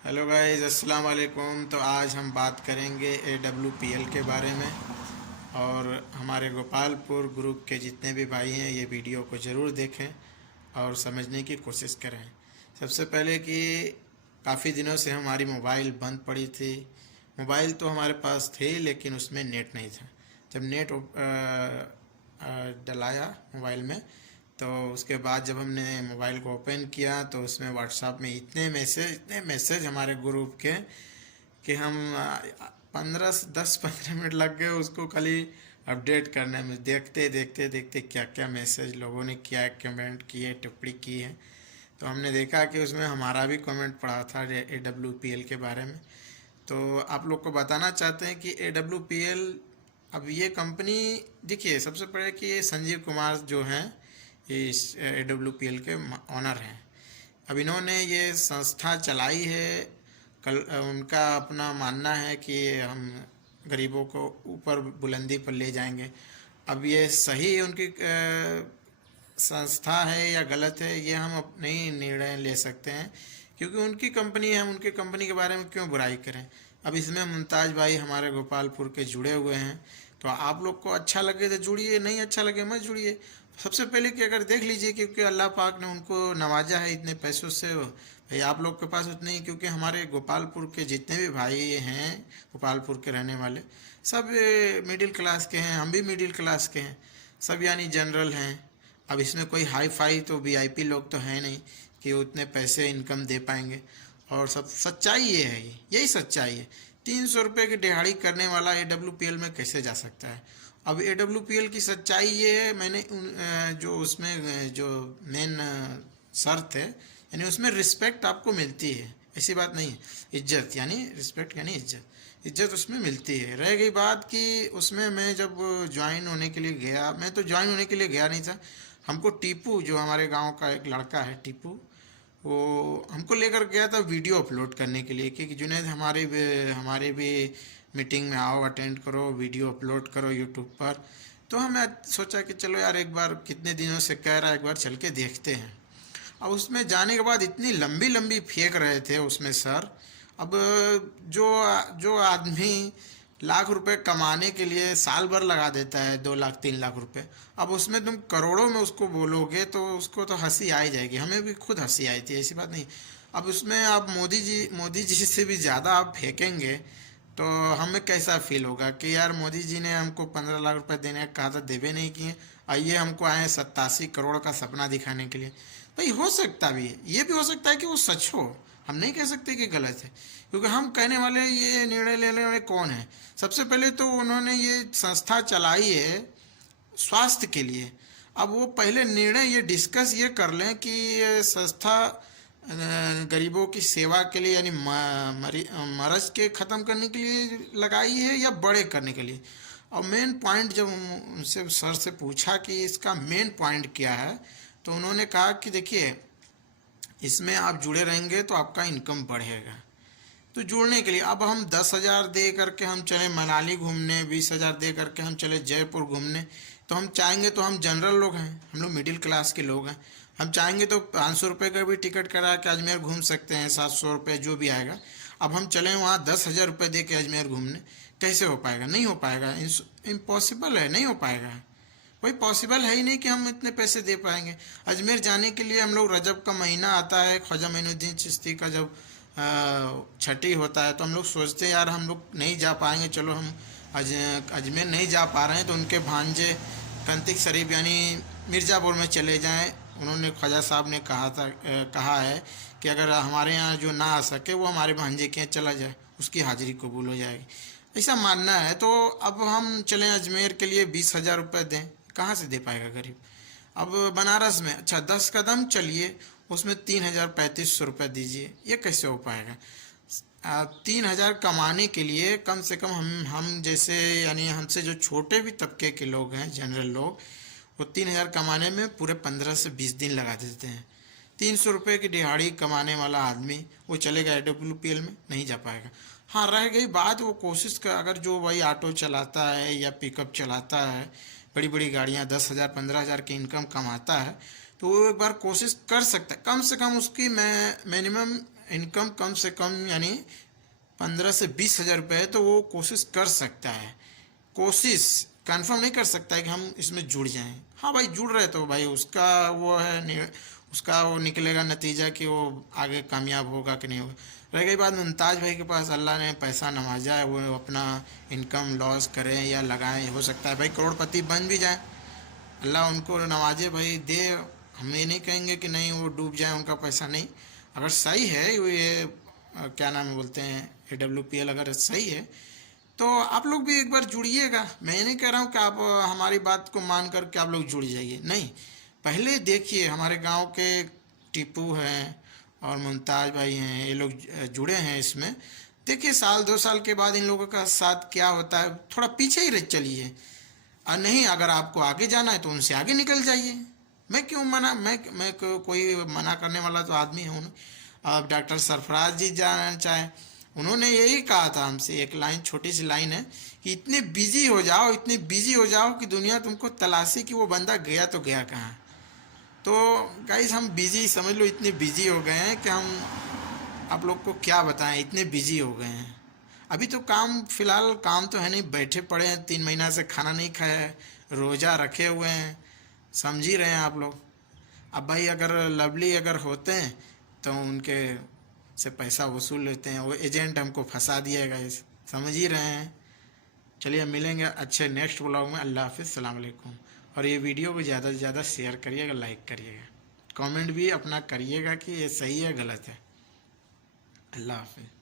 Hello guys, अस्सलाम वालेकुम। तो आज हम बात करेंगे AWPL के बारे में। और हमारे गोपालपुर ग्रुप के जितने भी भाई हैं ये वीडियो को ज़रूर देखें और समझने की कोशिश करें। सबसे पहले कि काफ़ी दिनों से हमारी मोबाइल बंद पड़ी थी। मोबाइल तो हमारे पास थे लेकिन उसमें नेट नहीं था। जब नेट डलाया मोबाइल में तो उसके बाद जब हमने मोबाइल को ओपन किया तो उसमें व्हाट्सएप में इतने मैसेज हमारे ग्रुप के कि हम 10-15 मिनट लग गए उसको खाली अपडेट करने में। देखते देखते देखते क्या क्या मैसेज लोगों ने किया, कमेंट किए, टिप्पणी की है। तो हमने देखा कि उसमें हमारा भी कमेंट पड़ा था AWPL के बारे में। तो आप लोग को बताना चाहते हैं कि AWPL, अब ये कंपनी, देखिए सबसे पहले कि ये संजीव कुमार जो हैं ये इस AWPL के ऑनर हैं। अब इन्होंने ये संस्था चलाई है। कल उनका अपना मानना है कि हम गरीबों को ऊपर बुलंदी पर ले जाएंगे। अब ये सही उनकी संस्था है या गलत है ये हम अपने ही निर्णय ले सकते हैं, क्योंकि उनकी कंपनी है। हम उनकी कंपनी के बारे में क्यों बुराई करें। अब इसमें मुमताज़ भाई हमारे गोपालपुर के जुड़े हुए हैं, तो आप लोग को अच्छा लगे तो जुड़िए, नहीं अच्छा लगे मत जुड़िए। सबसे पहले कि अगर देख लीजिए, क्योंकि अल्लाह पाक ने उनको नवाजा है इतने पैसों से, भाई आप लोग के पास उतने ही, क्योंकि हमारे गोपालपुर के जितने भी भाई हैं गोपालपुर के रहने वाले सब मिडिल क्लास के हैं। हम भी मिडिल क्लास के हैं सब, यानी जनरल हैं। अब इसमें कोई हाई फाई तो VIP लोग तो हैं नहीं कि उतने पैसे इनकम दे पाएंगे। और सब सच्चाई ये है, यही सच्चाई है। 300 रुपये की दिहाड़ी करने वाला AWPL में कैसे जा सकता है। अब AWPL की सच्चाई ये है, मैंने जो उसमें जो मेन शर्त है, यानी उसमें रिस्पेक्ट आपको मिलती है, ऐसी बात नहीं है। इज्जत यानी रिस्पेक्ट यानी इज्जत, इज्जत उसमें मिलती है। रह गई बात कि उसमें मैं जब ज्वाइन होने के लिए गया, मैं तो ज्वाइन होने के लिए गया नहीं था। हमको टीपू, जो हमारे गांव का एक लड़का है टीपू, वो हमको लेकर गया था वीडियो अपलोड करने के लिए कि जुनैद हमारे भी मीटिंग में आओ, अटेंड करो, वीडियो अपलोड करो यूट्यूब पर। तो हमें सोचा कि चलो यार, एक बार कितने दिनों से कह रहा है, एक बार चल के देखते हैं। अब उसमें जाने के बाद इतनी लंबी लंबी फेंक रहे थे उसमें सर। अब जो जो आदमी लाख रुपए कमाने के लिए साल भर लगा देता है, 2 लाख 3 लाख रुपए, अब उसमें तुम करोड़ों में उसको बोलोगे तो उसको तो हंसी आ ही जाएगी। हमें भी खुद हंसी आई थी, ऐसी बात नहीं। अब उसमें आप मोदी जी से भी ज़्यादा आप फेंकेंगे तो हमें कैसा फील होगा कि यार मोदी जी ने हमको 15 लाख रुपए देने का कहा था, देवे नहीं किए, आइए हमको आए 87 करोड़ का सपना दिखाने के लिए। भाई हो सकता भी है, ये भी हो सकता है कि वो सच हो, हम नहीं कह सकते कि गलत है। क्योंकि हम कहने वाले, ये निर्णय लेने वाले कौन है। सबसे पहले तो उन्होंने ये संस्था चलाई है स्वास्थ्य के लिए। अब वो पहले निर्णय ये डिस्कस ये कर लें कि ये संस्था गरीबों की सेवा के लिए, यानी मरज के ख़त्म करने के लिए लगाई है या बड़े करने के लिए। और मेन पॉइंट जब उनसे सर से पूछा कि इसका मेन पॉइंट क्या है, तो उन्होंने कहा कि देखिए, इसमें आप जुड़े रहेंगे तो आपका इनकम बढ़ेगा। तो जुड़ने के लिए अब हम 10,000 दे करके हम चले मनाली घूमने, 20,000 दे करके हम चले जयपुर घूमने, तो हम चाहेंगे तो हम जनरल लोग हैं, हम लोग मिडिल क्लास के लोग हैं, हम चाहेंगे तो 500 रुपये का भी टिकट करा के अजमेर घूम सकते हैं, 700 रुपये जो भी आएगा। अब हम चलें वहाँ 10,000 रुपये दे के अजमेर घूमने, कैसे हो पाएगा। नहीं हो पाएगा, इम्पॉसिबल है, नहीं हो पाएगा। कोई पॉसिबल है ही नहीं कि हम इतने पैसे दे पाएंगे। अजमेर जाने के लिए हम लोग, रजब का महीना आता है, ख्वाजा मोइनुद्दीन चिश्ती का जब छठी होता है, तो हम लोग सोचते हैं यार हम लोग नहीं जा पाएंगे, चलो हम अजमेर नहीं जा पा रहे हैं तो उनके भांजे कंतिक शरीफ यानी मिर्ज़ापुर में चले जाएं। उन्होंने, ख्वाजा साहब ने कहा है कि अगर हमारे यहाँ जो ना आ सके वो हमारे भांजे के यहाँ चला जाए, उसकी हाजिरी कबूल हो जाएगी, ऐसा मानना है। तो अब हम चलें अजमेर के लिए, 20,000 रुपये दें, कहाँ से दे पाएगा गरीब। अब बनारस में, अच्छा 10 कदम चलिए, उसमें 3,000 3500 रुपये दीजिए, ये कैसे हो पाएगा। 3,000 कमाने के लिए कम से कम हम जैसे, यानी हमसे जो छोटे भी तबके के लोग हैं, जनरल लोग, वो 3,000 कमाने में पूरे 15 से 20 दिन लगा देते हैं। 300 रुपये की दिहाड़ी कमाने वाला आदमी वो चलेगा AWPL में, नहीं जा पाएगा। हाँ, रह गई बात, वो कोशिश कर, अगर जो भाई ऑटो चलाता है या पिकअप चलाता है, बड़ी बड़ी गाड़ियाँ, 10,000 15,000 की इनकम कमाता है, तो वो एक बार कोशिश कर सकता है। कम से कम उसकी मिनिमम इनकम कम से कम यानी 15 से 20 हज़ार रुपये है, तो वो कोशिश कर सकता है। कोशिश कंफर्म नहीं कर सकता है कि हम इसमें जुड़ जाएं। हाँ भाई, जुड़ रहे तो भाई उसका वो है, उसका वो निकलेगा नतीजा कि वो आगे कामयाब होगा कि नहीं होगा। रह गई बात मुमताज़ भाई के पास अल्लाह ने पैसा नवाजा है, वो अपना इनकम लॉस करें या लगाएं, हो सकता है भाई करोड़पति बन भी जाए, अल्लाह उनको नवाजे भाई दे। हम ये नहीं कहेंगे कि नहीं वो डूब जाए उनका पैसा, नहीं। अगर सही है वो ये क्या नाम है बोलते हैं AWPL, अगर सही है तो आप लोग भी एक बार जुड़िएगा। मैं ये नहीं कह रहा हूँ कि आप हमारी बात को मान कर के आप लोग जुड़ जाइए, नहीं। पहले देखिए हमारे गांव के टीपू हैं और मुमताज़ भाई हैं, ये लोग जुड़े हैं इसमें। देखिए साल 2 साल के बाद इन लोगों का साथ क्या होता है, थोड़ा पीछे ही रह चलिए। और नहीं, अगर आपको आगे जाना है तो उनसे आगे निकल जाइए। मैं क्यों मना, मैं कोई मना करने वाला तो आदमी हूँ ना। अब डॉक्टर सरफराज जी जाना चाहे, उन्होंने यही कहा था हमसे, एक लाइन, छोटी सी लाइन है कि इतने बिजी हो जाओ, इतने बिजी हो जाओ कि दुनिया तुमको तलाशी कि वो बंदा गया तो गया कहाँ। तो गाइस हम बिजी समझ लो, इतने बिजी हो गए हैं कि हम आप लोग को क्या बताएं, इतने बिजी हो गए हैं। अभी तो काम, फिलहाल काम तो है नहीं, बैठे पड़े हैं, 3 महीना से खाना नहीं खाया है, रोज़ा रखे हुए हैं, समझ ही रहे हैं आप लोग। अब भाई अगर लवली अगर होते हैं तो उनके से पैसा वसूल लेते हैं, वो एजेंट हमको फंसा दिएगा, इस समझ ही रहे हैं। चलिए मिलेंगे अच्छे नेक्स्ट ब्लॉग में। अल्लाह हाफिज़, सलाम अलैकुम। और ये वीडियो को ज़्यादा से ज़्यादा शेयर करिएगा, लाइक करिएगा, कमेंट भी अपना करिएगा कि ये सही है गलत है। अल्लाह हाफिज़।